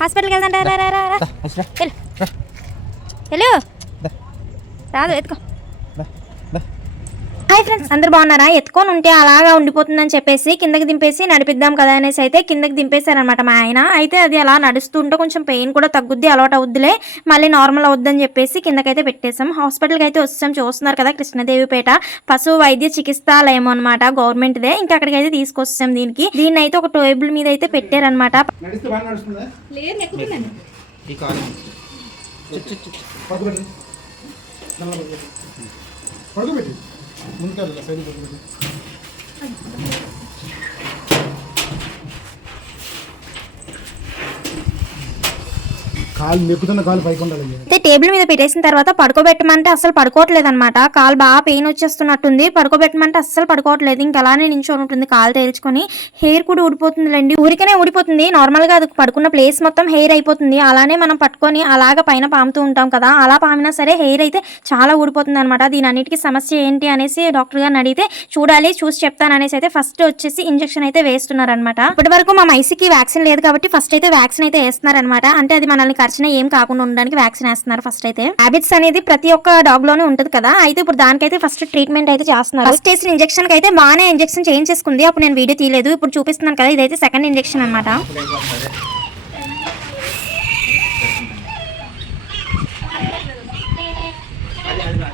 హాస్పిటల్కి వెళ్దాం. రా రా రా రా వెళ్ళు. రాదు ఎత్తుకో. హాయ్ ఫ్రెండ్స్, అందరు బాగున్నారా? ఎత్తుకొని ఉంటే అలాగా ఉండిపోతుందని చెప్పేసి కిందకి దింపేసి నడిపిద్దాం కదా అనేసి అయితే కిందకి దింపేశారనమాట మా ఆయన. అయితే అది అలా నడుస్తుంటే కొంచెం పెయిన్ కూడా తగ్గుద్ది, అలవాటు అవుద్దిలే, మళ్ళీ నార్మల్ అవుద్దని చెప్పేసి కిందకైతే పెట్టేసాం. హాస్పిటల్కి అయితే వచ్చాం. చూస్తున్నారు కదా, కృష్ణదేవిపేట పశు వైద్య చికిత్సాలయం అనమాట, గవర్నమెంట్దే. ఇంకా అక్కడికి అయితే తీసుకొచ్చాం. దీన్ని అయితే ఒక టేబుల్ మీద అయితే పెట్టారనమాట. ముందుకెళ్ళాలి సైడ్ పడుకోబెట్టి. కాలు మెక్కుతున్న కాలు పైకి ఉండాలి. అయితే టేబుల్ మీద పెట్టేసిన తర్వాత పడుకోబెట్టమంటే అస్సలు పడుకోవట్లేదు అనమాట. కాలు బాగా పెయిన్ వచ్చేస్తున్నట్టుంది. పడుకోబెట్టమంటే అస్సలు పడుకోవట్లేదు. ఇంకా అలానే నించొని ఉంటుంది, కాలు తేల్చుకొని. హెయిర్ కూడా ఊడిపోతుందిలేండి, ఊరికనే ఊడిపోతుంది. నార్మల్ గా అది పడుకున్న ప్లేస్ మొత్తం హెయిర్ అయిపోతుంది. అలానే మనం పట్టుకొని అలాగ పైన పాముతూ ఉంటాం కదా, అలా పామినా సరే హెయిర్ అయితే చాలా ఊడిపోతుంది అనమాట. దీని అన్నిటికీ సమస్య ఏంటి అనేసి డాక్టర్ గారిని అడిగితే చూడాలి, చూసి చెప్తాను అనేసి అయితే ఫస్ట్ వచ్చేసి ఇంజెక్షన్ అయితే వేస్తున్నారనమాట. ఇప్పటి వరకు మా మైసీకి వ్యాక్సిన్ లేదు కాబట్టి ఫస్ట్ అయితే వ్యాక్సిన్ అయితే వేస్తున్నారనమాట. అంటే అది మనల్ని ఏం కాకుండా ఉండడానికి వ్యాక్సిన్ వేస్తున్నారు. ఫస్ట్ అయితే హ్యాబిట్స్ అనేది ప్రతి ఒక్క డాగ్ లోనే ఉంటది కదా. అయితే ఇప్పుడు దానికైతే ఫస్ట్ ట్రీట్మెంట్ అయితే చేస్తున్నారు. ఫస్ట్ చేసిన ఇంజెక్షన్ కి అయితే బాగానే ఇంజెక్షన్ చేయించేసుకుంది. అప్పుడు నేను వీడియో తీయలేదు, ఇప్పుడు చూపిస్తున్నాను కదా. ఇదైతే సెకండ్ ఇంజెక్షన్ అనమాట.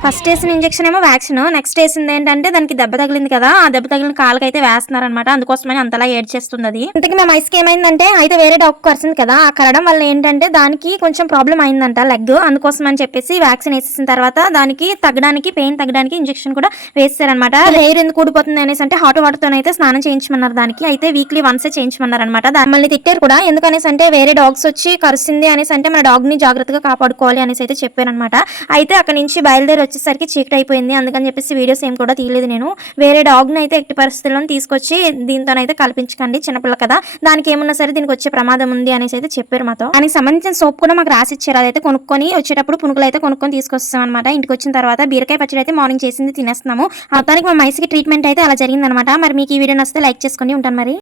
ఫస్ట్ వేసిన ఇంజెక్షన్ ఏమో వ్యాక్సిన్, నెక్స్ట్ వేసింది ఏంటంటే దానికి దెబ్బ తగిలింది కదా, ఆ దెబ్బ తగిలిన కాళ్ళకి అయితే వేస్తున్నారనమాట. అందుకోసమని అంతలా ఏడ్చేస్తుంది అది. ఇంతకీ మా మైస్కి ఏమైందంటే అయితే వేరే డాగ్ కరిసింది కదా, ఆ కరడం వల్ల ఏంటంటే దానికి కొంచెం ప్రాబ్లం అయిందంట లెగ్. అందుకోసం అని చెప్పేసి వ్యాక్సిన్ వేసేసిన తర్వాత దానికి తగ్గడానికి, పెయిన్ తగ్గడానికి ఇంజెక్షన్ కూడా వేసారనమాట. హెయిర్ ఎందుకు ఊడిపోతుంది అనేసి అంటే హాట్ వాటర్ తో అయితే స్నానం చేయించమన్నారు. దానికి అయితే వీక్లీ వన్సే చేయించమన్నారు అనమాట. మళ్ళీ తిట్టారు కూడా, ఎందుకనేసి అంటే వేరే డాగ్స్ వచ్చి కరిసింది అనేసి అంటే మన డాగ్ ని జాగ్రత్తగా కాపాడుకోవాలి అనేసి అయితే చెప్పారనమాట. అయితే అక్కడ నుంచి బయలుదేరి వచ్చేసరికి చీకటి అయిపోయింది. అందుకని చెప్పేసి వీడియోస్ ఏం కూడా తీయలేదు నేను. వేరే డాగ్ ని అయితే ఎట్టి పరిస్థితుల్లో తీసుకొచ్చి దీంతోనైతే కల్పించకండి, చిన్నపిల్ల కదా, దానికి ఏమన్నా సరే దీనికి వచ్చే ప్రమాదం ఉంది అనేసి అయితే చెప్పారు మాతో. దానికి సంబంధించిన సోప్ కూడా మాకు రాసి ఇచ్చారు. అదైతే కొనుక్కొని వచ్చేటప్పుడు పునుగులు అయితే కొనుక్కొని తీసుకొస్తాం అనమాట. ఇంటికి వచ్చిన తర్వాత బీరకాయ పచ్చడి అయితే మార్నింగ్ చేసింది తినేస్తున్నాము. మొత్తానికి మా మైస్కి ట్రీట్మెంట్ అయితే అలా జరిగిందనమాట. మరి మీకు ఈ వీడియో నచ్చితే లైక్ చేసుకొని ఉంటాను మరి.